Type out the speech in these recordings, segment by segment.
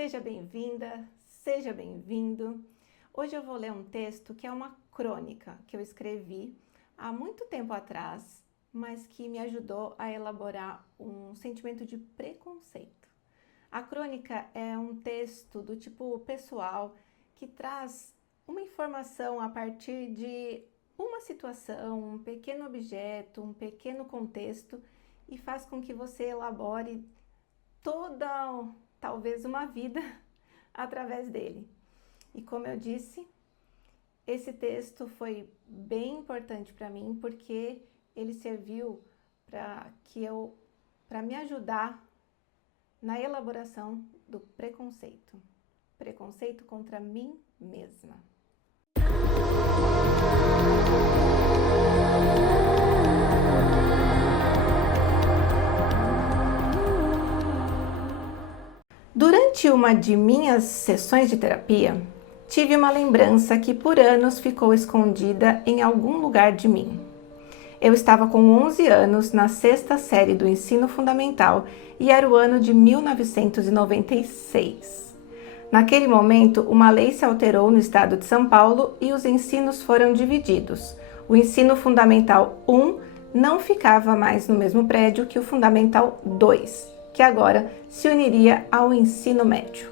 Seja bem-vinda, seja bem-vindo. Hoje eu vou ler um texto que é uma crônica que eu escrevi há muito tempo atrás, mas que me ajudou a elaborar um sentimento de preconceito. A crônica é um texto do tipo pessoal que traz uma informação a partir de uma situação, um pequeno objeto, um pequeno contexto e faz com que você elabore toda, talvez uma vida através dele. E como eu disse, esse texto foi bem importante para mim porque ele serviu para me ajudar na elaboração do preconceito. Preconceito contra mim mesma. Durante uma de minhas sessões de terapia, tive uma lembrança que por anos ficou escondida em algum lugar de mim. Eu estava com 11 anos na sexta série do ensino fundamental e era o ano de 1996. Naquele momento, uma lei se alterou no estado de São Paulo e os ensinos foram divididos. O ensino fundamental 1 não ficava mais no mesmo prédio que o fundamental 2, que agora se uniria ao ensino médio.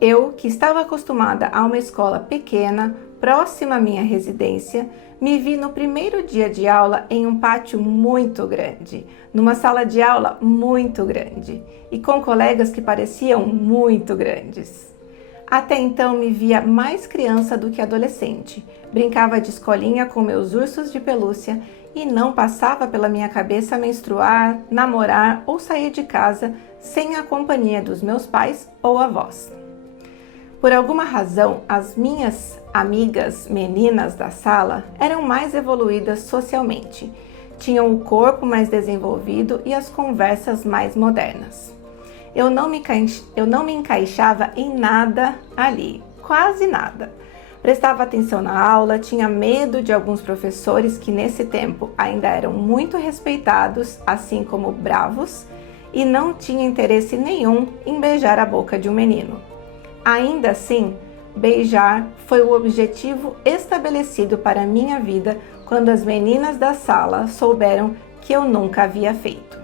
Eu, que estava acostumada a uma escola pequena, próxima à minha residência, me vi no primeiro dia de aula em um pátio muito grande, numa sala de aula muito grande e com colegas que pareciam muito grandes. Até então me via mais criança do que adolescente, brincava de escolinha com meus ursos de pelúcia e não passava pela minha cabeça menstruar, namorar ou sair de casa sem a companhia dos meus pais ou avós. Por alguma razão, as minhas amigas meninas da sala eram mais evoluídas socialmente, tinham o corpo mais desenvolvido e as conversas mais modernas. Eu não me encaixava em nada ali, quase nada. Prestava atenção na aula, tinha medo de alguns professores que nesse tempo ainda eram muito respeitados, assim como bravos, e não tinha interesse nenhum em beijar a boca de um menino. Ainda assim, beijar foi o objetivo estabelecido para a minha vida quando as meninas da sala souberam que eu nunca havia feito.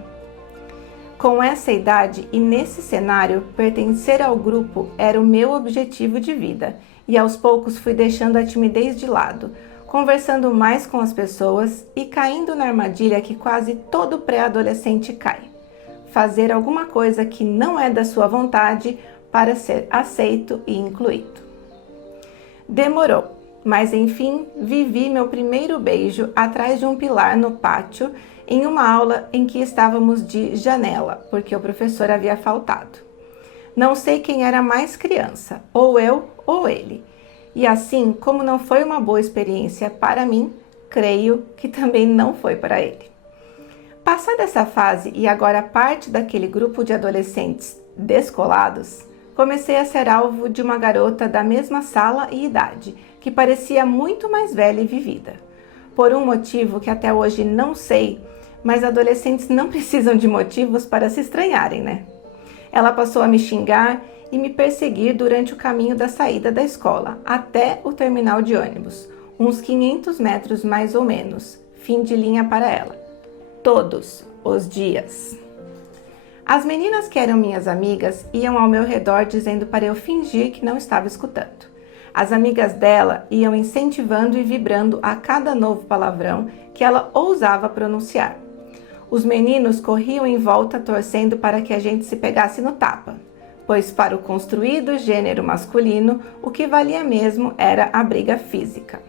Com essa idade e nesse cenário, pertencer ao grupo era o meu objetivo de vida e aos poucos fui deixando a timidez de lado, conversando mais com as pessoas e caindo na armadilha que quase todo pré-adolescente cai: fazer alguma coisa que não é da sua vontade para ser aceito e incluído. Demorou, mas enfim vivi meu primeiro beijo atrás de um pilar no pátio em uma aula em que estávamos de janela, porque o professor havia faltado. Não sei quem era mais criança, ou eu ou ele. E assim, como não foi uma boa experiência para mim, creio que também não foi para ele. Passada essa fase e agora parte daquele grupo de adolescentes descolados, comecei a ser alvo de uma garota da mesma sala e idade, que parecia muito mais velha e vivida. Por um motivo que até hoje não sei, mas adolescentes não precisam de motivos para se estranharem, né? Ela passou a me xingar e me perseguir durante o caminho da saída da escola, até o terminal de ônibus, uns 500 metros mais ou menos, fim de linha para ela. Todos os dias. As meninas que eram minhas amigas iam ao meu redor dizendo para eu fingir que não estava escutando. As amigas dela iam incentivando e vibrando a cada novo palavrão que ela ousava pronunciar. Os meninos corriam em volta torcendo para que a gente se pegasse no tapa, pois para o construído gênero masculino o que valia mesmo era a briga física.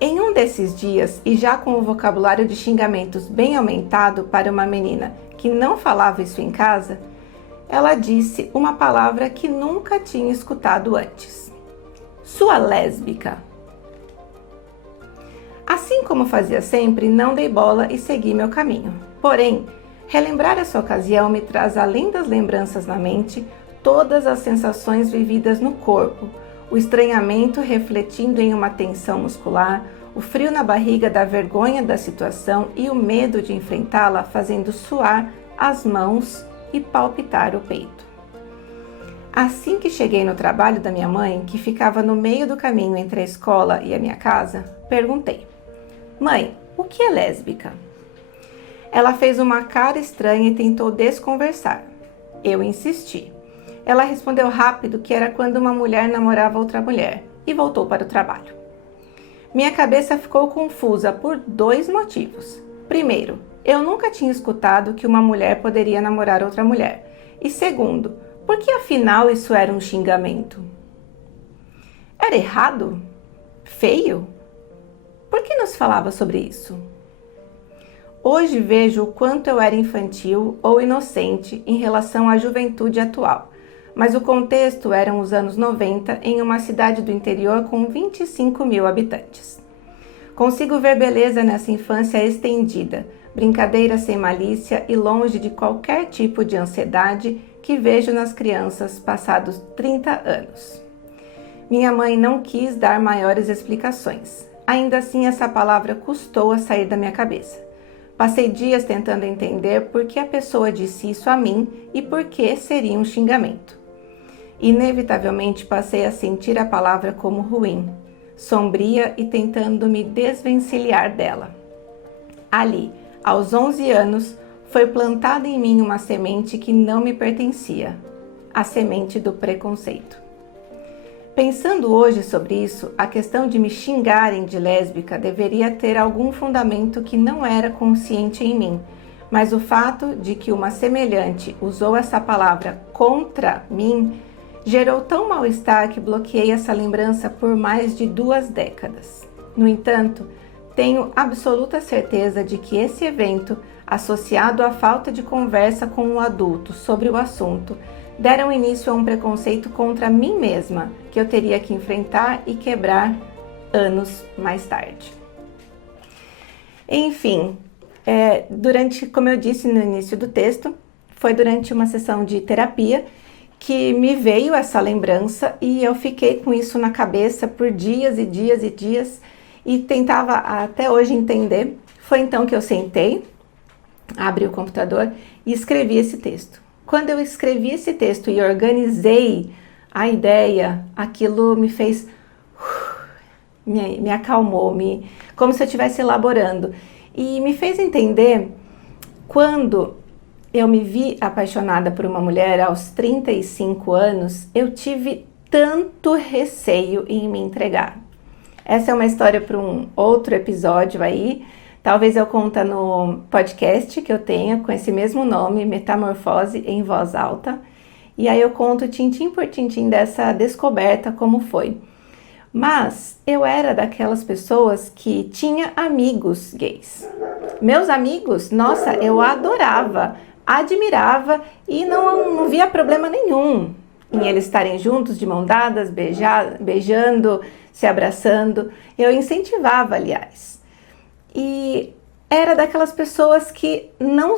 Em um desses dias, e já com o vocabulário de xingamentos bem aumentado para uma menina que não falava isso em casa, ela disse uma palavra que nunca tinha escutado antes: sua lésbica. Assim como fazia sempre, não dei bola e segui meu caminho. Porém, relembrar essa ocasião me traz, além das lembranças na mente, todas as sensações vividas no corpo, o estranhamento refletindo em uma tensão muscular, o frio na barriga da vergonha da situação e o medo de enfrentá-la fazendo suar as mãos e palpitar o peito. Assim que cheguei no trabalho da minha mãe, que ficava no meio do caminho entre a escola e a minha casa, perguntei: Mãe, o que é lésbica? Ela fez uma cara estranha e tentou desconversar. Eu insisti. Ela respondeu rápido que era quando uma mulher namorava outra mulher e voltou para o trabalho. Minha cabeça ficou confusa por 2 motivos. Primeiro, eu nunca tinha escutado que uma mulher poderia namorar outra mulher. E segundo, por que afinal isso era um xingamento? Era errado? Feio? Por que nos falava sobre isso? Hoje vejo o quanto eu era infantil ou inocente em relação à juventude atual, mas o contexto eram os anos 90 em uma cidade do interior com 25 mil habitantes. Consigo ver beleza nessa infância estendida, brincadeira sem malícia e longe de qualquer tipo de ansiedade que vejo nas crianças passados 30 anos. Minha mãe não quis dar maiores explicações. Ainda assim, essa palavra custou a sair da minha cabeça. Passei dias tentando entender por que a pessoa disse isso a mim e por que seria um xingamento. Inevitavelmente passei a sentir a palavra como ruim, sombria e tentando me desvencilhar dela. Ali, aos 11 anos, foi plantada em mim uma semente que não me pertencia, a semente do preconceito. Pensando hoje sobre isso, a questão de me xingarem de lésbica deveria ter algum fundamento que não era consciente em mim, mas o fato de que uma semelhante usou essa palavra contra mim gerou tão mal-estar que bloqueei essa lembrança por mais de 2 décadas. No entanto, tenho absoluta certeza de que esse evento, associado à falta de conversa com um adulto sobre o assunto, deram início a um preconceito contra mim mesma, que eu teria que enfrentar e quebrar anos mais tarde. Enfim, como eu disse no início do texto, foi durante uma sessão de terapia que me veio essa lembrança e eu fiquei com isso na cabeça por dias e dias e dias e tentava até hoje entender. Foi então que eu sentei, abri o computador e escrevi esse texto. Quando eu escrevi esse texto e organizei a ideia, aquilo me fez, me acalmou, como se eu estivesse elaborando. E me fez entender quando eu me vi apaixonada por uma mulher aos 35 anos, eu tive tanto receio em me entregar. Essa é uma história para um outro episódio aí. Talvez eu conte no podcast que eu tenho com esse mesmo nome, Metamorfose em Voz Alta. E aí eu conto tintim por tintim dessa descoberta, como foi. Mas eu era daquelas pessoas que tinha amigos gays. Meus amigos, nossa, eu adorava, admirava e não via problema nenhum em eles estarem juntos, de mão dadas, beijando, se abraçando. Eu incentivava, aliás. E era daquelas pessoas que não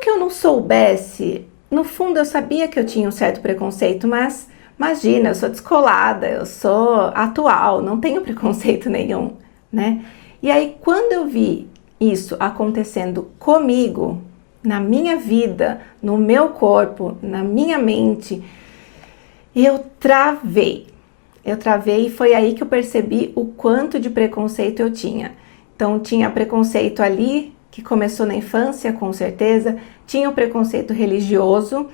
que eu não soubesse, no fundo eu sabia que eu tinha um certo preconceito, mas imagina, eu sou descolada, eu sou atual, não tenho preconceito nenhum, né? E aí quando eu vi isso acontecendo comigo, na minha vida, no meu corpo, na minha mente, eu travei e foi aí que eu percebi o quanto de preconceito eu tinha. Então, tinha preconceito ali, que começou na infância, com certeza. Tinha o preconceito religioso,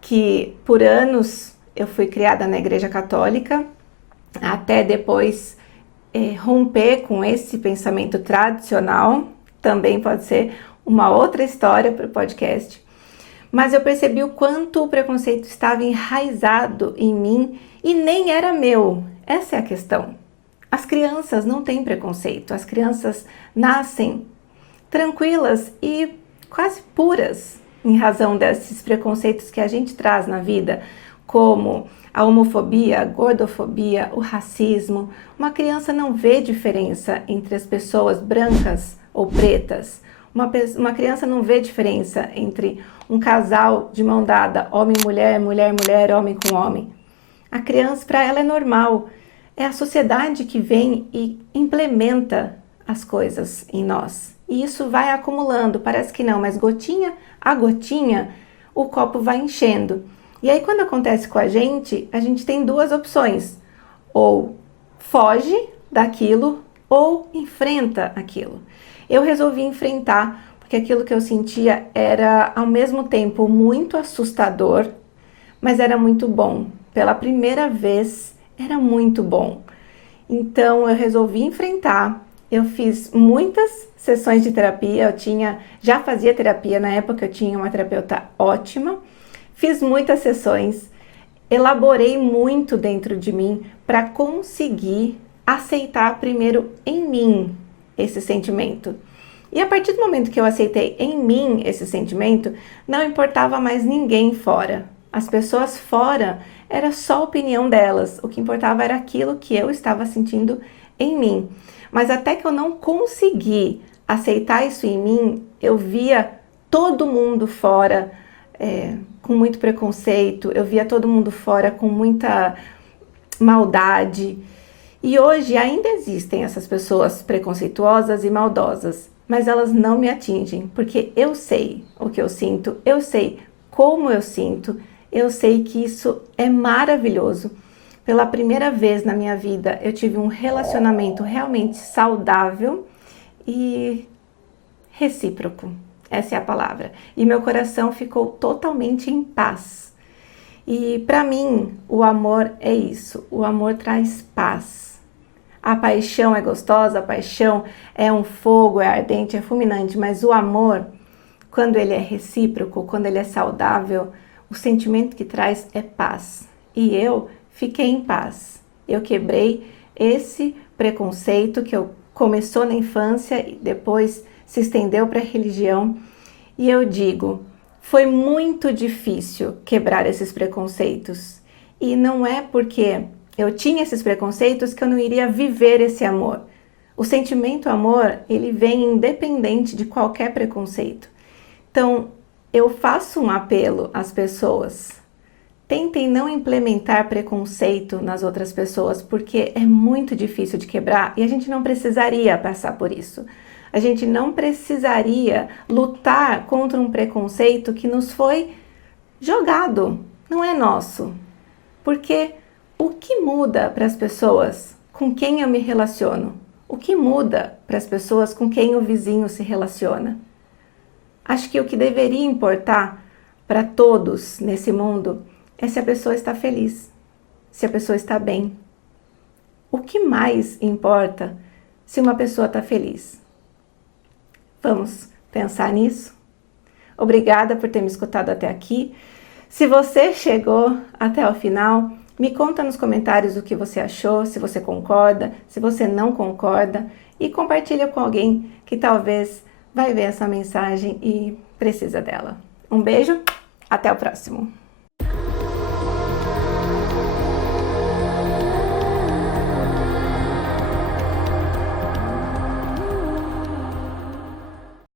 que por anos eu fui criada na Igreja Católica, até depois romper com esse pensamento tradicional. Também pode ser uma outra história para o podcast. Mas eu percebi o quanto o preconceito estava enraizado em mim e nem era meu. Essa é a questão. As crianças não têm preconceito. As crianças nascem tranquilas e quase puras em razão desses preconceitos que a gente traz na vida, como a homofobia, a gordofobia, o racismo. Uma criança não vê diferença entre as pessoas brancas ou pretas. Uma criança não vê diferença entre um casal de mão dada, homem-mulher, mulher-mulher, homem com homem. A criança, para ela, é normal. É a sociedade que vem e implementa as coisas em nós. E isso vai acumulando, parece que não, mas gotinha a gotinha, o copo vai enchendo. E aí, quando acontece com a gente tem duas opções: ou foge daquilo ou enfrenta aquilo. Eu resolvi enfrentar, porque aquilo que eu sentia era ao mesmo tempo muito assustador, mas era muito bom. Pela primeira vez, era muito bom. Então eu resolvi enfrentar. Eu fiz muitas sessões de terapia, já fazia terapia na época, eu tinha uma terapeuta ótima. Fiz muitas sessões, elaborei muito dentro de mim para conseguir aceitar primeiro em mim esse sentimento. E a partir do momento que eu aceitei em mim esse sentimento, não importava mais ninguém fora. As pessoas fora era só a opinião delas. O que importava era aquilo que eu estava sentindo em mim. Mas até que eu não consegui aceitar isso em mim, eu via todo mundo fora com muito preconceito, eu via todo mundo fora com muita maldade. E hoje ainda existem essas pessoas preconceituosas e maldosas, mas elas não me atingem, porque eu sei o que eu sinto, eu sei como eu sinto, eu sei que isso é maravilhoso. Pela primeira vez na minha vida, eu tive um relacionamento realmente saudável e recíproco. Essa é a palavra. E meu coração ficou totalmente em paz. E para mim, o amor é isso. O amor traz paz. A paixão é gostosa, a paixão é um fogo, é ardente, é fulminante, mas o amor, quando ele é recíproco, quando ele é saudável, o sentimento que traz é paz. E eu fiquei em paz. Eu quebrei esse preconceito que começou na infância e depois se estendeu para a religião. E eu digo, foi muito difícil quebrar esses preconceitos. E não é porque eu tinha esses preconceitos que eu não iria viver esse amor. O sentimento amor, ele vem independente de qualquer preconceito. Então, eu faço um apelo às pessoas. Tentem não implementar preconceito nas outras pessoas, porque é muito difícil de quebrar e a gente não precisaria passar por isso. A gente não precisaria lutar contra um preconceito que nos foi jogado, não é nosso. Porque o que muda para as pessoas com quem eu me relaciono? O que muda para as pessoas com quem o vizinho se relaciona? Acho que o que deveria importar para todos nesse mundo é se a pessoa está feliz, se a pessoa está bem. O que mais importa se uma pessoa está feliz? Vamos pensar nisso? Obrigada por ter me escutado até aqui. Se você chegou até o final, me conta nos comentários o que você achou, se você concorda, se você não concorda, e compartilha com alguém que talvez vai ver essa mensagem e precisa dela. Um beijo, até o próximo!